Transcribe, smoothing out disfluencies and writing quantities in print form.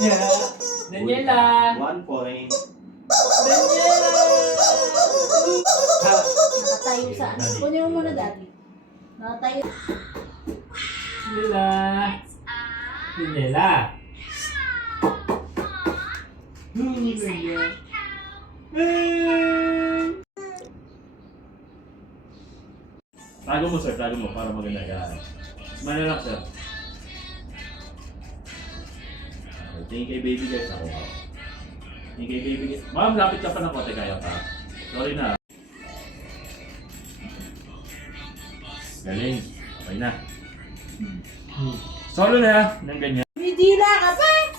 Daniela! 1 point. Daniela! Nakatayo sa ano. Kunin mo muna, Daddy. Nakatayo. Daniela! Daniela! Tago mo sir, tago mo para maganda yan. Smile lang sir. Tingin kay baby guys ako. Tingin kay baby guys. Ma'am, lapit ka pa ng kote, kaya pa. Sorry na. Galing. Okay na. Solo na, ng ganyan. May dila ka pa!